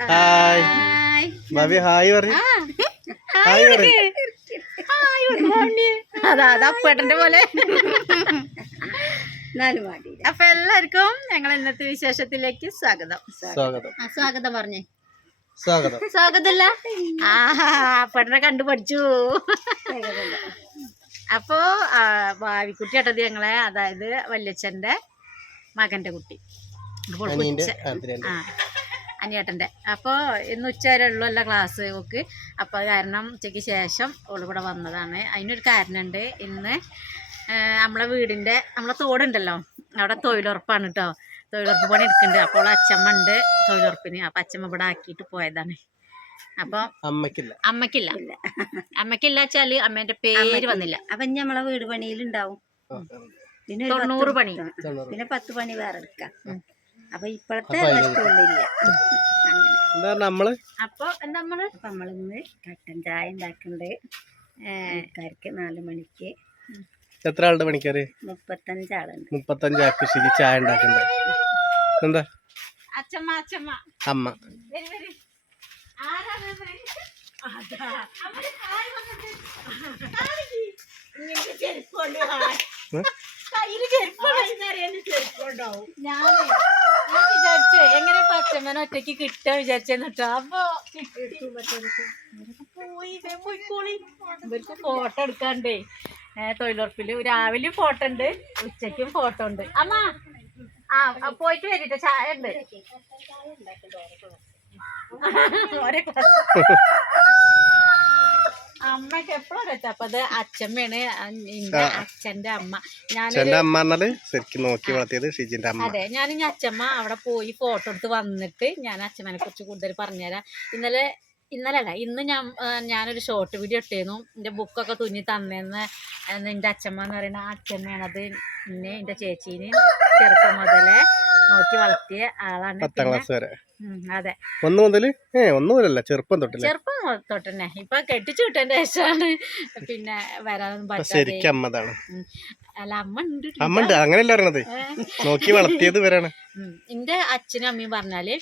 Hi ഭാവി hi പറ. അപ്പേട്ടന്റെ പോലെ. അപ്പൊ എല്ലാവർക്കും ഞങ്ങൾ ഇന്നത്തെ വിശേഷത്തിലേക്ക് സ്വാഗതം. സ്വാഗതം പറഞ്ഞേ. സ്വാഗതല്ല അപ്പേട്ടനെ കണ്ടു പഠിച്ചു. അപ്പോ ഭാവിക്കുട്ടി ഏട്ടത് ഞങ്ങളെ, അതായത് വല്യച്ഛന്റെ മകന്റെ കുട്ടി, അനിയേട്ടൻ്റെ. അപ്പോൾ ഇന്ന് ഉച്ച വരെ ഉള്ളല്ല ക്ലാസ് ഓക്ക്. അപ്പോൾ കാരണം ഉച്ചയ്ക്ക് ശേഷം ഓളിവിടെ വന്നതാണ്. അതിനൊരു കാരണമുണ്ട്. ഇന്ന് നമ്മളെ വീടിൻ്റെ നമ്മളെ തോടുണ്ടല്ലോ, അവിടെ തൊഴിലുറപ്പാണ് കേട്ടോ. തൊഴിലുറപ്പ് പണി എടുക്കുന്നുണ്ട്. അപ്പോൾ അച്ഛമ്മ ഉണ്ട് തൊഴിലുറപ്പിന്. അപ്പം അച്ഛമ്മ ഇവിടെ ആക്കിയിട്ട് പോയതാണ്. അപ്പോൾ അമ്മക്കില്ല വെച്ചാല് അമ്മേന്റെ പേര് വന്നില്ല. അപ്പൊ നമ്മളെ വീട് പണിയിലുണ്ടാവും. പിന്നെ 90 പണി, പിന്നെ 10 പണി വേറെ എടുക്കാം. അപ്പൊ ഇപ്പോഴത്തെ റെസ്റ്റോറന്റില്ല. അപ്പൊ നമ്മളിന്ന് കട്ടൻ ചായ ഉണ്ടാക്കുന്നുണ്ട്. ആൾക്കാർക്ക് 4 മണിക്ക്. എത്ര ആളുടെ പണിക്കാര്? 35 ആളുണ്ട്. 35 ആൾക്ക് ശരി ചായ ഉണ്ടാക്കണ്ടേ? എന്താ അച്ഛമ്മ അമ്മ ഞാൻ വിചാരിച്ചേ എങ്ങനെ അച്ഛമ്മനെ ഒറ്റയ്ക്ക് കിട്ടാ വിചാരിച്ചെന്നിട്ടോ. അപ്പൊ പോയിക്കോളി. ഇവർക്ക് ഫോട്ടോ എടുക്കാണ്ടേ തൊഴിലുറപ്പില്. രാവിലെ ഫോട്ടോ ഉണ്ട്, ഉച്ചയ്ക്കും ഫോട്ടോ ഉണ്ട്. അമ്മ പോയിട്ട് വരിട്ടോ, ചായ ഉണ്ട്. അമ്മക്ക് എപ്പോഴും വെച്ചാ. അപ്പൊ അത് അച്ഛമ്മയാണ്, അച്ഛന്റെ അമ്മ. അതെ, ഞാനിനി അച്ഛമ്മ അവിടെ പോയി ഫോട്ടോ എടുത്ത് വന്നിട്ട് ഞാൻ അച്ഛമ്മനെ കുറിച്ച് കൂടുതൽ പറഞ്ഞുതരാം. ഇന്ന് ഞാനൊരു ഷോർട്ട് വീഡിയോ ഇട്ടിരുന്നു. എൻ്റെ ബുക്കൊക്കെ തുന്നി തന്നേന്ന് എൻ്റെ അച്ഛമ്മ എന്ന് പറയുന്ന ആ അച്ഛമ്മയാണത്. പിന്നെ എൻ്റെ ചേച്ചീനെ ചെറുപ്പം മുതലേ നോക്കി വളർത്തിയ ആളാണ്. 10ാം ക്ലാസ് വരെ. അതെ, ചെറുപ്പം തൊട്ടന്നെ. ഇപ്പൊ കെട്ടിച്ചു വിട്ടതിന്റെ ശേഷമാണ് പിന്നെ വരാനൊന്നും പറ്റാതെ. അല്ല, അമ്മ ഉണ്ട്, അങ്ങനെയല്ല പറയണത്, നോക്കി വളർത്തിയത് വരാണ്. എന്റെ അച്ഛനും അമ്മയും പറഞ്ഞാല്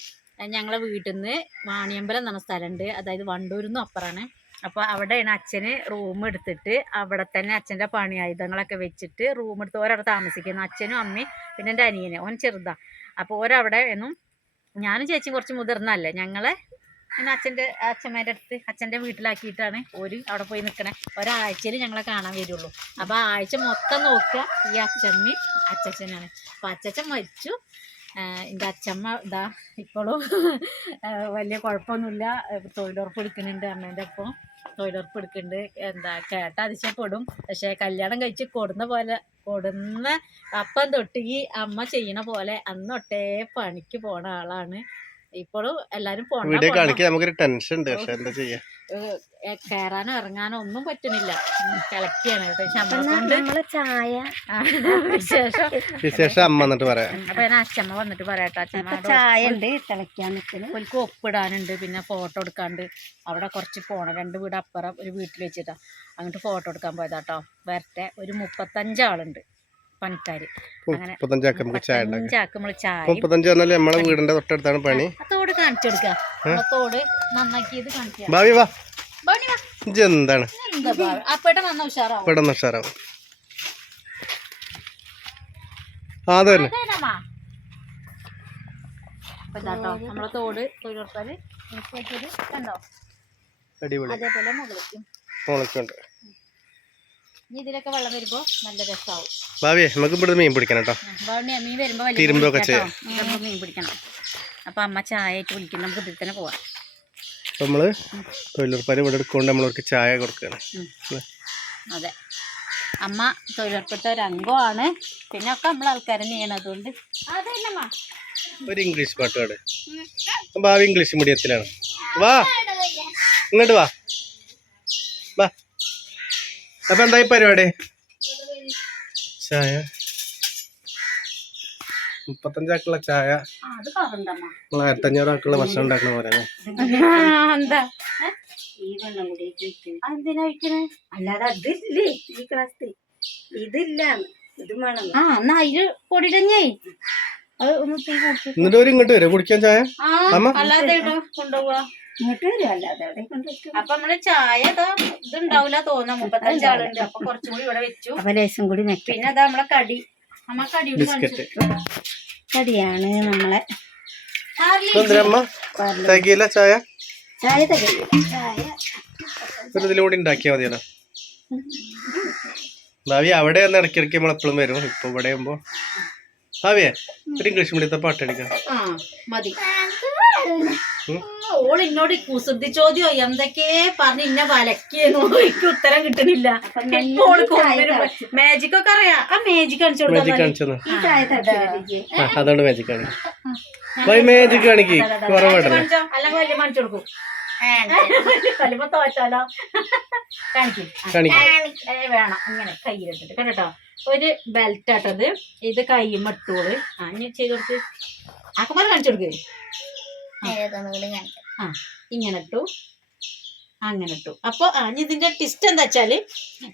ഞങ്ങളെ വീട്ടിൽ നിന്ന് വാണിയമ്പലം എന്ന സ്ഥലമുണ്ട്, അതായത് വണ്ടൂരിന്നും അപ്പുറമാണ്. അപ്പോൾ അവിടെയാണ് അച്ഛന് റൂം എടുത്തിട്ട് അവിടെ തന്നെ അച്ഛൻ്റെ പണി ആയുധങ്ങളൊക്കെ വെച്ചിട്ട് റൂം എടുത്ത് ഓരവിടെ താമസിക്കുന്നു. അച്ഛനും അമ്മയും പിന്നെ എൻ്റെ അനിയനെ, ഓൻ ചെറുതാ. അപ്പോൾ ഓരവിടെ എന്നും ഞാനും ചേച്ചിയും കുറച്ച് മുതിർന്നല്ലേ, ഞങ്ങളെ പിന്നെ അച്ഛമ്മേൻ്റെ അടുത്ത് അച്ഛൻ്റെ വീട്ടിലാക്കിയിട്ടാണ് ഒരു അവിടെ പോയി നിൽക്കണേ. ഒരാഴ്ചയിൽ ഞങ്ങളെ കാണാൻ വരുള്ളൂ. അപ്പോൾ ആഴ്ച മൊത്തം നോക്കുക ഈ അച്ഛമ്മയും അച്ഛനാണ്. അപ്പോൾ അച്ഛൻ മരിച്ചു. എൻ്റെ അച്ഛമ്മ ഇതാ ഇപ്പോഴും വലിയ കുഴപ്പമൊന്നുമില്ല. തൊഴിലുറപ്പ് എടുക്കുന്നുണ്ട്, അമ്മേൻ്റെ ഒപ്പം തൊഴിലുറപ്പ് എടുക്കുന്നുണ്ട്. കേട്ട അതിശയപ്പെടും. പക്ഷേ കല്യാണം കഴിച്ച് കൊടുന്ന അപ്പം തൊട്ട് ഈ അമ്മ ചെയ്യണ പോലെ അന്നൊട്ടേ പണിക്ക് പോണ ആളാണ്. ഇപ്പോഴും എല്ലാരും കയറാനോ ഇറങ്ങാനോ ഒന്നും പറ്റുന്നില്ല, കിളക്കിയാണ്. പക്ഷെ വിശേഷം അമ്മ വന്നിട്ട് പറയാം. അപ്പൊ ഞാൻ അച്ഛമ്മ വന്നിട്ട് പറയാട്ടോ. അച്ഛമ്മ ചായ ഉണ്ട് തിളയ്ക്കാൻ. ഒരിക്കൽ ഒപ്പിടാനുണ്ട്, പിന്നെ ഫോട്ടോ എടുക്കാണ്ട്. അവിടെ കുറച്ച് പോണം, 2 വീട് അപ്പുറം ഒരു വീട്ടിൽ വെച്ചിട്ടാ. അങ്ങോട്ട് ഫോട്ടോ എടുക്കാൻ പോയതാട്ടോ. വരട്ടെ, ഒരു 35 ആളുണ്ട് പണിക്കാര്. അങ്ങനെ 35 ചായ. നമ്മളെ വീടിന്റെ തൊട്ടടുത്താണ് പണി. തോട് കാണിച്ചു കൊടുക്ക, തോട് നന്നാക്കിയത് കാണിക്കാം. എന്താണ് അപ്പേട്ട വന്ന ഉഷാറാവും. നമ്മളെ തോട് തൊഴിലുറപ്പാല് കണ്ടോ, അതേപോലെ മുകളിലേക്കും. ഇതിലൊക്കെ വെള്ളം വരുമ്പോ നല്ല രസമാവും. നമുക്ക് മീൻ പിടിക്കണം കേട്ടോ. മീൻ വരുമ്പോ മീൻ പിടിക്കണം. അപ്പൊ അമ്മ ചായ ആയിട്ട് വിളിക്കണം. നമുക്ക് ഇതിൽ തന്നെ പോവാം. നമ്മള് തൊഴിലുറപ്പാര് ഇവിടെ എടുക്കൊണ്ട് നമ്മളവർക്ക് ചായ കൊടുക്കണം. അതെ, അമ്മ തൊഴിലുറപ്പിട്ട ഒരു അംഗമാണ്. പിന്നെ ഒക്കെ നമ്മളെ ആൾക്കാർ തന്നെയാണ്. അതുകൊണ്ട് ഒരു ഇംഗ്ലീഷ് പാട്ടുപാട്. ഭാവി ഇംഗ്ലീഷ് മീഡിയത്തിലാണ്. വാ ഇങ്ങോട്ട് വാ. അപ്പൊ എന്തായി പരിപാടി? ചായ 35 ആക്കുള്ള ചായ, 1500 ആക്കുള്ള ഭക്ഷണം ഉണ്ടാക്കണ പോലെ. അല്ലാതെ അതില്ലേ ഈ ക്ലാസ്സിൽ ഇതില്ല, ഇത് വേണം. അതില് പൊടിടഞ്ഞേ അത് ഒന്ന് തീ കൊടുത്ത് എന്നിട്ട് ഒരു ഇങ്ങോട്ട് വരും കുടിക്കാൻ ചായ അമ്മ അല്ലാതെ കൊണ്ടുപോവാ ഇങ്ങോട്ട് വരും അല്ലാതെ അവിടെ കൊണ്ടുവച്ചു. അപ്പൊ നമ്മള് ചായ ഇതുണ്ടാവില്ല തോന്നാം 35 ആളുണ്ട്. അപ്പൊ കുറച്ചും കൂടി ഇവിടെ വെച്ചു. അപ്പൊ ലേശം കൂടി വെക്കും. പിന്നെ അതാ നമ്മളെ കടി അമ്മ കടി ബിസ്ക്കറ്റ് കടിയാണ് നമ്മളെ അമ്മ തകില ചായ ചായ തകയില്ല. ചായ ഒരു ഇതിലൂടെ ഉണ്ടാക്കിയാൽ മതിയല്ലോ. ഭാവി അവിടെ ഒന്ന് ഇടയ്ക്കിടയ്ക്ക് നമ്മളെപ്പോഴും വരും. ഇപ്പൊ ഇവിടെ ആകുമ്പോ ഭാവിയെ ഒരു ഇംഗ്ലീഷ് മീഡിയത്തെ പാട്ടടിക്കാം. മതി. ഓൾ എന്നോട് കുസൃതി ചോദ്യോ എന്തൊക്കെ പറഞ്ഞ് ഇന്ന വലക്കിയെന്നോ എനിക്ക് ഉത്തരം കിട്ടണില്ല. മാജിക് ഒക്കെ അറിയാം. ആ മാജിക് കാണിച്ചു മാജിക് കാണിച്ചോ. ഈ ചായ തകയില്ല. അതുകൊണ്ട് മാജിക് കാണിക്കും. മാജിക് കാണിക്ക് കുറവായിട്ടല്ലേ. അല്ലെങ്കിൽ വലിയ കാണിച്ചു കൊടുക്കും. വലിയ തോറ്റാലോ വേണം. ഇങ്ങനെ കയ്യിലിട്ടിട്ട് കണ്ടോ. ഒരു ബെൽറ്റ് ആട്ടത്. ഇത് കൈമട്ടോള് ഇനി ചെയ്ത് കൊടുത്ത് ആക്കുമാർ കാണിച്ചു കൊടുക്ക്. ഇങ്ങനെ ഇട്ടു അങ്ങനെ ഇട്ടു. അപ്പൊ ഇതിന്റെ ടിസ്റ്റ് എന്താ വെച്ചാല്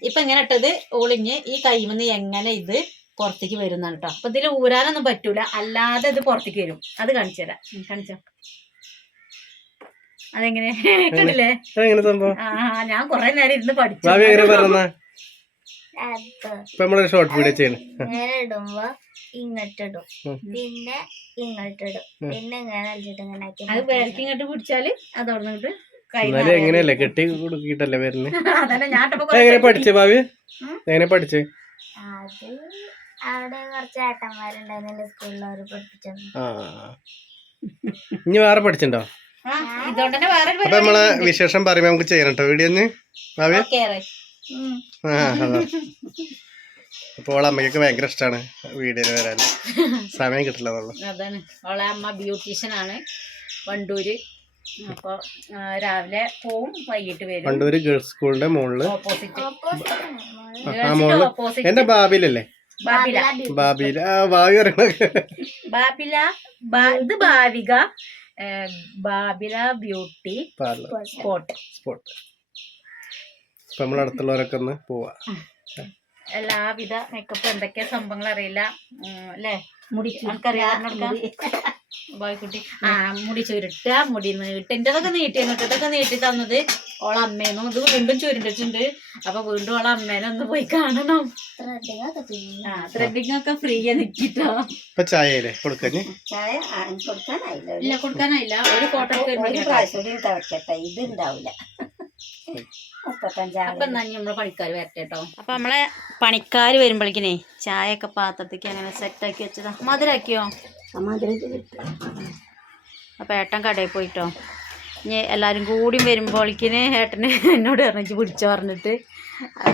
ഇപ്പൊ ഇങ്ങനെ ഇട്ടത് ഓളിഞ്ഞ് ഈ കൈമെന്ന് എങ്ങനെ ഇത് പുറത്തേക്ക് വരുന്നാണ് കേട്ടോ. അപ്പൊ ഇതിൽ ഊരാനൊന്നും പറ്റൂല. അല്ലാതെ ഇത് പുറത്തേക്ക് വരും. അത് കാണിച്ചു തരാം. കാണിച്ചോ. അതെങ്ങനെ കണ്ടില്ലേ? ഞാൻ കൊറേ നേരം ഇരുന്ന് പഠിച്ചു. ഷോർട്ട് വീഡിയോ ചെയ്യണം. ഇടുമ്പോ ഇങ്ങോട്ടിടും പിന്നെ ഇങ്ങോട്ടിടും പിന്നെ ഇങ്ങനെ അടിച്ചിട്ട് ഇങ്ങനെ ആക്കി അത് ബാക്കി ഇങ്ങോട്ട് പിടിച്ചാല് അതോടങ്ങിട്ട് എങ്ങനെയല്ലേ കെട്ടി കൊടുക്കിട്ടല്ലേ വരുന്നത്. അതല്ല ഞാൻ എങ്ങനെ പഠിച്ചേ ഭാവി? എങ്ങനെ പഠിച്ചേ? അത് അവിടെ കുറച്ച് ഏട്ടന്മാരുണ്ടായിരുന്നു എന്റെ സ്കൂളിൽ അവര് പഠിപ്പിച്ചു. ഇനി വേറെ പഠിച്ചിട്ടുണ്ടോ? ഇതോണ്ടന്നെ വേറെ അപ്പൊ നമ്മളെ വിശേഷം പറയുമ്പോ നമുക്ക് ചെയ്യണം കേട്ടോ വീഡിയോ. ഭാവി അപ്പോൾ അമ്മയ്ക്ക് ഭയങ്കര ഇഷ്ടമാണ് വീഡിയോയിൽ വരാൻ. സമയം കിട്ടില്ല. അതാണ് അവളെ അമ്മ ബ്യൂട്ടീഷ്യൻ ആണ് വണ്ടൂര്. അപ്പൊ രാവിലെ പോവും വൈകിട്ട് വരും. വണ്ടൂര് ഗേൾസ് സ്കൂളിന്റെ മുകളില് ഓപ്പോസിറ്റ് എന്റെ ബാബിലല്ലേ? ബാബില ഭാവി ബാബില ഇത് ഭാവിക ബാബില ബ്യൂട്ടി സ്പോട്ട്. ഇപ്പൊ നമ്മളടുത്തുള്ളവരൊക്കെ ഒന്ന് പോവാ. എല്ലാവിധ മേക്കപ്പ് എന്തൊക്കെയാ സംഭവങ്ങൾ അറിയില്ല അല്ലേ? ബോയ്ക്കുട്ടി മുടി ചുരുട്ട മുടി നീട്ട്. എന്റെതൊക്കെ ഇതൊക്കെ നീട്ടി തന്നത് ഓളെ അമ്മേന്നും. ഇത് വീണ്ടും ചുരുണ്ടിട്ടുണ്ട്. അപ്പൊ വീണ്ടും ഓളെ അമ്മേനെ ഒന്ന് പോയി കാണണം. ത്രെഡിങ് ഒക്കെ ഫ്രീ നിക്കിട്ടോ. ചായ കൊടുക്കാനായില്ല. ഒരു ഫോട്ടോ ഇതുണ്ടാവില്ല. അപ്പൊ എന്നാ നമ്മള് പണിക്കാര് വരട്ടെ കേട്ടോ. അപ്പൊ നമ്മളെ പണിക്കാര് വരുമ്പോഴേക്കിനെ ചായ ഒക്കെ പാത്രത്തേക്ക് അങ്ങനെ സെറ്റാക്കി വെച്ചതാ. മധുരാക്കിയോ? അപ്പൊ ഏട്ടൻ കടയിൽ പോയിട്ടോ. ഇനി എല്ലാരും കൂടി വരുമ്പോഴേക്കിന് ഏട്ടന് എന്നോട് പറഞ്ഞിട്ട് പിടിച്ചു പറഞ്ഞിട്ട്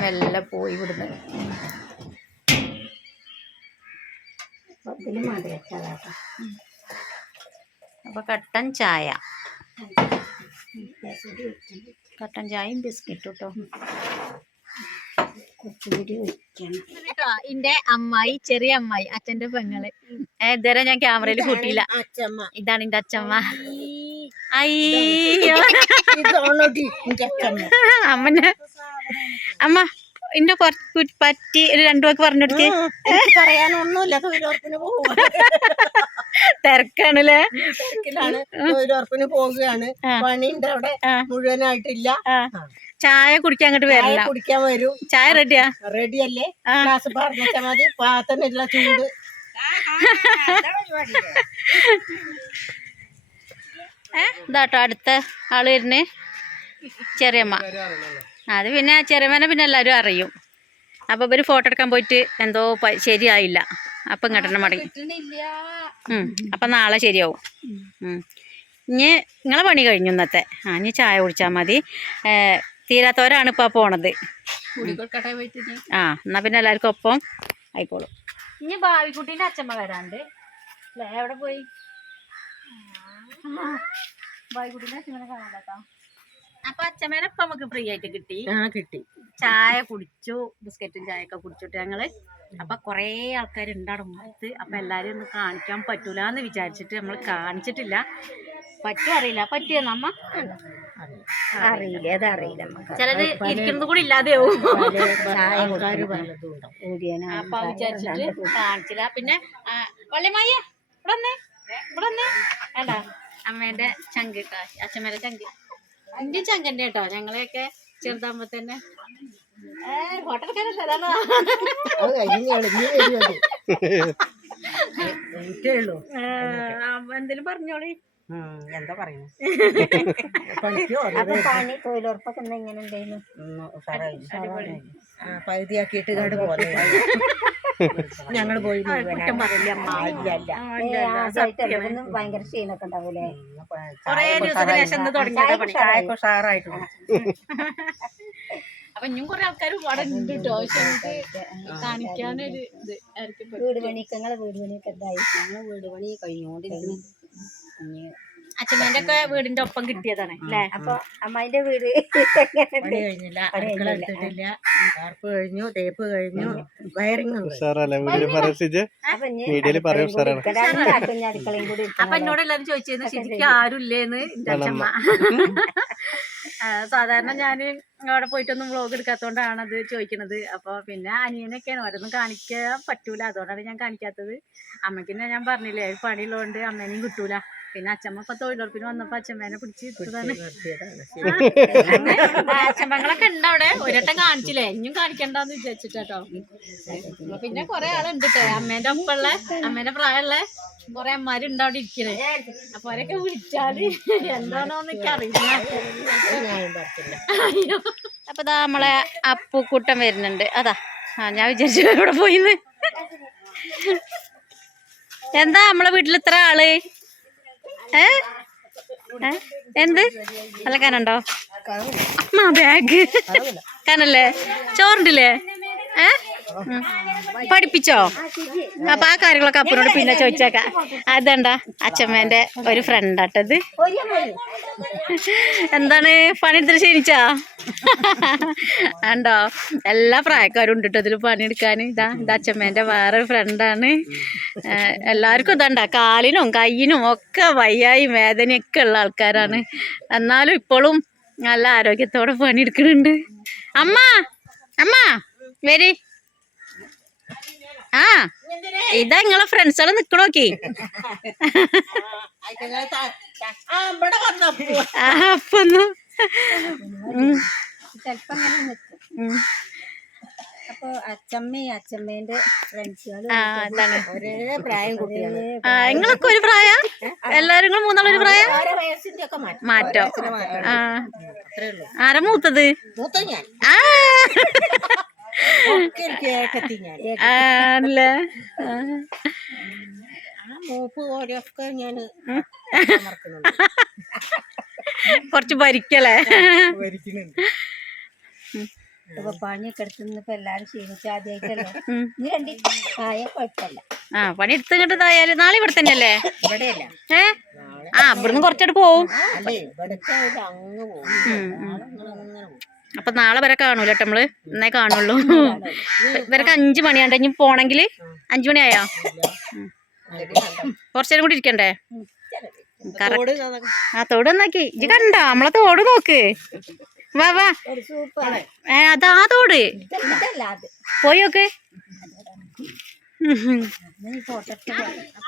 മെല്ലെ പോയി വിടുന്നു. അപ്പൊ കട്ടൻ ചായയും ബിസ്ക്കറ്റും കേട്ടോ. എന്റെ അമ്മായി, ചെറിയ അമ്മായി, അച്ഛന്റെ പെങ്ങള്. ഇതുവരെ ഞാൻ ക്യാമറയിൽ കൂട്ടിയില്ല. ഇതാണ് എന്റെ അച്ഛമ്മ. അയ്യോ അമ്മ എന്റെ പറ്റി ഒരു 2 വാക്ക് പറഞ്ഞെടുത്ത്. പറയാനൊന്നുമില്ല. തിരക്കാണല്ലേ? തൊഴിലുറപ്പിന് പോവുകയാണ്. പണിയുണ്ട് അവിടെ മുഴുവനായിട്ടില്ല. ചായ കുടിക്കാൻ അങ്ങോട്ട് വരില്ല. കുടിക്കാൻ വരും. ചായ റെഡിയാ? റെഡിയല്ലേ? ഗ്ലാസ് പറഞ്ഞാൽ മതി. പാത്രത്തിനുള്ള ചൂട്. ഇതാട്ടോ അടുത്ത ആള് വരുന്നേ ചെറിയമ്മ. അത് പിന്നെ ചെറിയമ്മനെ പിന്നെ എല്ലാവരും അറിയും. അപ്പൊ ഇവര് ഫോട്ടോ എടുക്കാൻ പോയിട്ട് എന്തോ ശരിയായില്ല. അപ്പൊ ഇങ്ങോട്ടെ മടങ്ങി. അപ്പൊ നാളെ ശരിയാവും. ഇനി നിങ്ങളെ പണി കഴിഞ്ഞു ഇന്നത്തെ. ഇനി ചായ കുടിച്ചാൽ മതി. തീരാത്തവരാണ് ഇപ്പൊ പോണത്. എന്നാ പിന്നെ എല്ലാവർക്കും ഒപ്പം ആയിക്കോളും. ഇനി ഭാവിക്കുട്ടീൻ്റെ അച്ഛമ്മ വരാണ്ട് അല്ലേ? എവിടെ പോയി? ഭാവിക്കുട്ടീൻ്റെ അച്ഛമ്മനെ കാണാൻ കേട്ടോ. അപ്പൊ അച്ഛമ്മേനെ ഇപ്പൊ നമുക്ക് ഫ്രീ ആയിട്ട് കിട്ടി. ചായ കുടിച്ചു, ബിസ്ക്കറ്റും ചായയൊക്കെ കുടിച്ചിട്ട് ഞങ്ങള്. അപ്പൊ കൊറേ ആൾക്കാരുണ്ടാടും മുഖത്ത്. അപ്പൊ എല്ലാരും ഒന്ന് കാണിക്കാൻ പറ്റൂല എന്ന് വിചാരിച്ചിട്ട് നമ്മൾ കാണിച്ചിട്ടില്ല. പറ്റും അറിയില്ല. പറ്റിയോ നമ്മ? അറിയില്ല. അതറിയില്ല. ചിലത് ഇരിക്കുന്നത് കൂടി ഇല്ലാതെയാവും. ആൾക്കാര് അപ്പൊ വിചാരിച്ചിട്ട് കാണിച്ചില്ല. പിന്നെ വള്ളിമായെ വേണ്ട അമ്മേന്റെ ചങ്ക് കേട്ടോ, അച്ഛമ്മേന്റെ ചങ്ക്. ഇന്ത്യൻ ചങ്കന്റെ കേട്ടോ. ഞങ്ങളെയൊക്കെ ചെറുതാകുമ്പോ തന്നെ ഫോട്ടോ എടുക്കാനല്ലോ. എന്തേലും പറഞ്ഞോളി. എന്താ പറയുന്നത്? പണി തൊഴിലുറപ്പൊക്കെ എങ്ങനെ ഉണ്ടായിരുന്നു? പകുതിയാക്കിയിട്ട് ഇങ്ങോട്ട് പോലെ ഞങ്ങൾ പോയി ഭയങ്കര ക്ഷീണൊക്കെ ഉണ്ടാവൂലേ? ഉഷാറായിട്ട് അപ്പൊ ഇനിയും കൊറേ ആൾക്കാർ ഇവിടെ ഉണ്ട് കേട്ടോ. പക്ഷെ നമുക്ക് കാണിക്കാനൊരു ഇത് ആയിരിക്കും. വീട് പണിയൊക്കെ വീട് പണിയൊക്കെ എന്തായി? ഞങ്ങൾ വീട് പണി കഴിഞ്ഞോണ്ടിരിക്കുന്നു. അച്ഛമ്മേന്റെ ഒക്കെ വീടിന്റെ ഒപ്പം കിട്ടിയതാണ് അല്ലേ? അപ്പൊ അമ്മായിന്റെ വീട് പണി കഴിഞ്ഞില്ല, അടുക്കള എടുത്തിട്ടില്ല, വാർപ്പ് കഴിഞ്ഞു, തേപ്പ് കഴിഞ്ഞു, വയറിംഗ് അടുക്കളയും കൂടി. അപ്പൊ എന്നോട് എല്ലാരും ചോദിച്ചിരുന്നു ശരിക്കും ആരും ഇല്ലേന്ന് എന്റെ അച്ഛമ്മ. സാധാരണ ഞാന് അവിടെ പോയിട്ടൊന്നും വ്ളോഗ് എടുക്കാത്തോണ്ടാണ് അത് ചോദിക്കണത്. അപ്പൊ പിന്നെ അനിയനൊക്കെയാണ് ഓരോന്നും കാണിക്കാൻ പറ്റൂല, അതുകൊണ്ടാണ് ഞാൻ കാണിക്കാത്തത്. അമ്മയ്ക്ക് ഞാൻ പറഞ്ഞില്ലേ പണിയുള്ളതുകൊണ്ട് അമ്മേനെയും കിട്ടൂല. പിന്നെ അച്ഛമ്മ ഇപ്പൊ തൊഴിലുറപ്പിന് വന്നപ്പോ അച്ഛമ്മേനെ പിടിച്ച് ഇട്ടതാണ്. അച്ഛമ്മങ്ങളൊക്കെ ഉണ്ട് അവിടെ. ഒരട്ടം കാണിച്ചില്ലേ, ഇനിയും കാണിക്കണ്ടെന്ന് വിചാരിച്ചിട്ടോ. പിന്നെ കൊറേ ആളുണ്ട് കേട്ടോ. അമ്മേന്റെ ഒപ്പമുള്ള അമ്മേന്റെ പ്രായമുള്ള കൊറേ അമ്മമാരുണ്ട് അവിടെ ഇരിക്കണേ. അപ്പൊ അവരൊക്കെ വിളിച്ചാല് എന്താണോന്ന് എനിക്ക് അറിയില്ല. അപ്പൊ ഇതാ നമ്മളെ അപ്പൂക്കൂട്ടം വരുന്നുണ്ട്. അതാ ഞാൻ വിചാരിച്ചു ഇവിടെ പോയിന്ന്. എന്താ നമ്മളെ വീട്ടിൽ ഇത്ര ആള്? എന്ത് നല്ല കാനുണ്ടോ? ബാഗ് കാനല്ലേ? ചോറുണ്ടില്ലേ? പഠിപ്പിച്ചോ? അപ്പൊ ആ കാര്യങ്ങളൊക്കെ അപ്പനോട് പിന്നെ ചോദിച്ചേക്കാം. അതെന്താ അച്ഛമ്മേന്റെ ഒരു ഫ്രണ്ടാട്ടത്. എന്താണ് പണിയെടുത്തിട്ട് ക്ഷീണിച്ചാ? ഉണ്ടോ? എല്ലാ പ്രായക്കാരും ഉണ്ട് കേട്ടോ ഇതിൽ പണിയെടുക്കാൻ. ഇതാ അച്ഛമ്മേന്റെ വേറൊരു ഫ്രണ്ടാണ്. എല്ലാവർക്കും ഇതാണ്ടാ കാലിനും കയ്യിനും ഒക്കെ വയ്യായും വേദനയൊക്കെ ഉള്ള ആൾക്കാരാണ്. എന്നാലും ഇപ്പോഴും നല്ല ആരോഗ്യത്തോടെ പണിയെടുക്കുന്നുണ്ട്. അമ്മ അമ്മ വരി. ആ ഇതാ നിങ്ങളെ ഫ്രണ്ട്സുകള് നിക്കണോക്കി. അപ്പൊന്നു അപ്പൊ അച്ഛമ്മയും അച്ഛമ്മേന്റെ ഫ്രണ്ട്സുകളും ഒരേ പ്രായം കുട്ടികള്. നിങ്ങളൊക്കെ ഒരു പ്രായ? എല്ലാരും മൂന്നാളും ഒരു പ്രായ? വയസ്സിന്റെ ഒക്കെ മാറ്റോ? ആരാ മൂത്തത്? മൂത്ത ഞാൻ ആണല്ലേ? മൂപ്പ് ഓരൊക്കെ ഞാൻ കൊറച്ച് ഭരിക്കല്ലേ? ഇപ്പൊ പണിയൊക്കെ എടുത്തിപ്പോ എല്ലാരും ക്ഷീണിച്ച ആദ്യമായിട്ടല്ലേ. ഇനി രണ്ടി ആയ കുഴപ്പമില്ല. പണി എടുത്തിങ്ങോട്ട് നാളെ ഇവിടെ തന്നെയല്ലേ? ഇവിടെയല്ല, ഇവിടുന്ന് കുറച്ചോട്ട് പോവും. അങ്ങ് പോകും. അപ്പൊ നാളെ വരെ കാണൂല കേട്ടോ നമ്മള്. എന്നേ കാണുള്ളൂ. ഇവരൊക്കെ 5 മണിയാണ്ട് ഇനി പോണെങ്കില് 5 മണിയായോ? കുറച്ചേരം കൂടി ഇരിക്കണ്ടേ? തോട് നോക്കി ഇജ്ജ് കണ്ടോ? നമ്മളെ തോട് നോക്ക്. വാ വാ. അതാ തോട്. പോയി നോക്ക്.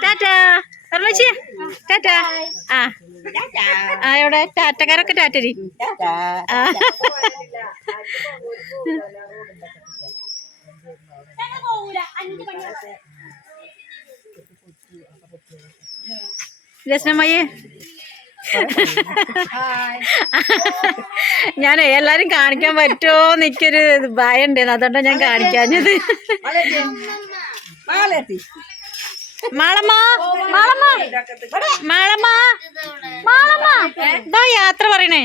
ടാറ്റാ ടാറ്റാ. എവിടെ ടാറ്റക്കാരൊക്കെ ടാറ്റരി. രസനമ്മയെ ഞാനേ എല്ലാരും കാണിക്കാൻ പറ്റുമോ എനിക്കൊരു ഭയം ഉണ്ടായിരുന്നു. അതുകൊണ്ടാണ് ഞാൻ കാണിക്കാഞ്ഞത്. മാളമ്മ മാളമ്മ മാളമ്മ മാളമ്മ ഇതാ യാത്ര പറയണേ.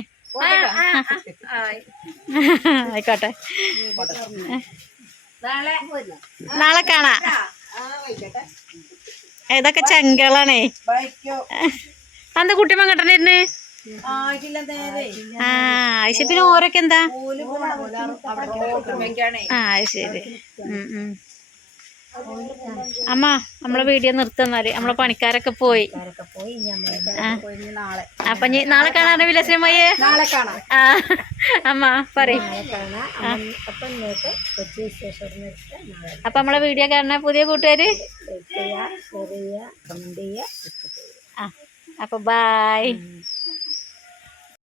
ആയിക്കോട്ടെ, നാളെ കാണാ. ഇതൊക്കെ ചങ്കളാണേ. എന്താ കുട്ടിമ്മ കണ്ടണ്ടിരുന്നേ? പിന്നെ ഓരൊക്കെ എന്താ? അത് ശരി. അമ്മ നമ്മളെ വീഡിയോ നിർത്തുന്നാല് നമ്മളെ പണിക്കാരൊക്കെ പോയി. പോയി ഇനി നാളെ അപ്പൊ നാളെ കാണാൻ വിലസമയെ നാളെ കാണാം. ആ അമ്മ പറയും. അപ്പൊ ഇന്നത്തെ കൊച്ചി വിശേഷം നാളെ അപ്പൊ നമ്മളെ വീഡിയോ കാണുന്ന പുതിയ കൂട്ടുകാര് ലൈക്ക് ചെയ്യുക, ഷെയർ ചെയ്യുക, കമന്റ് ചെയ്യുക. അപ്പൊ ബൈ.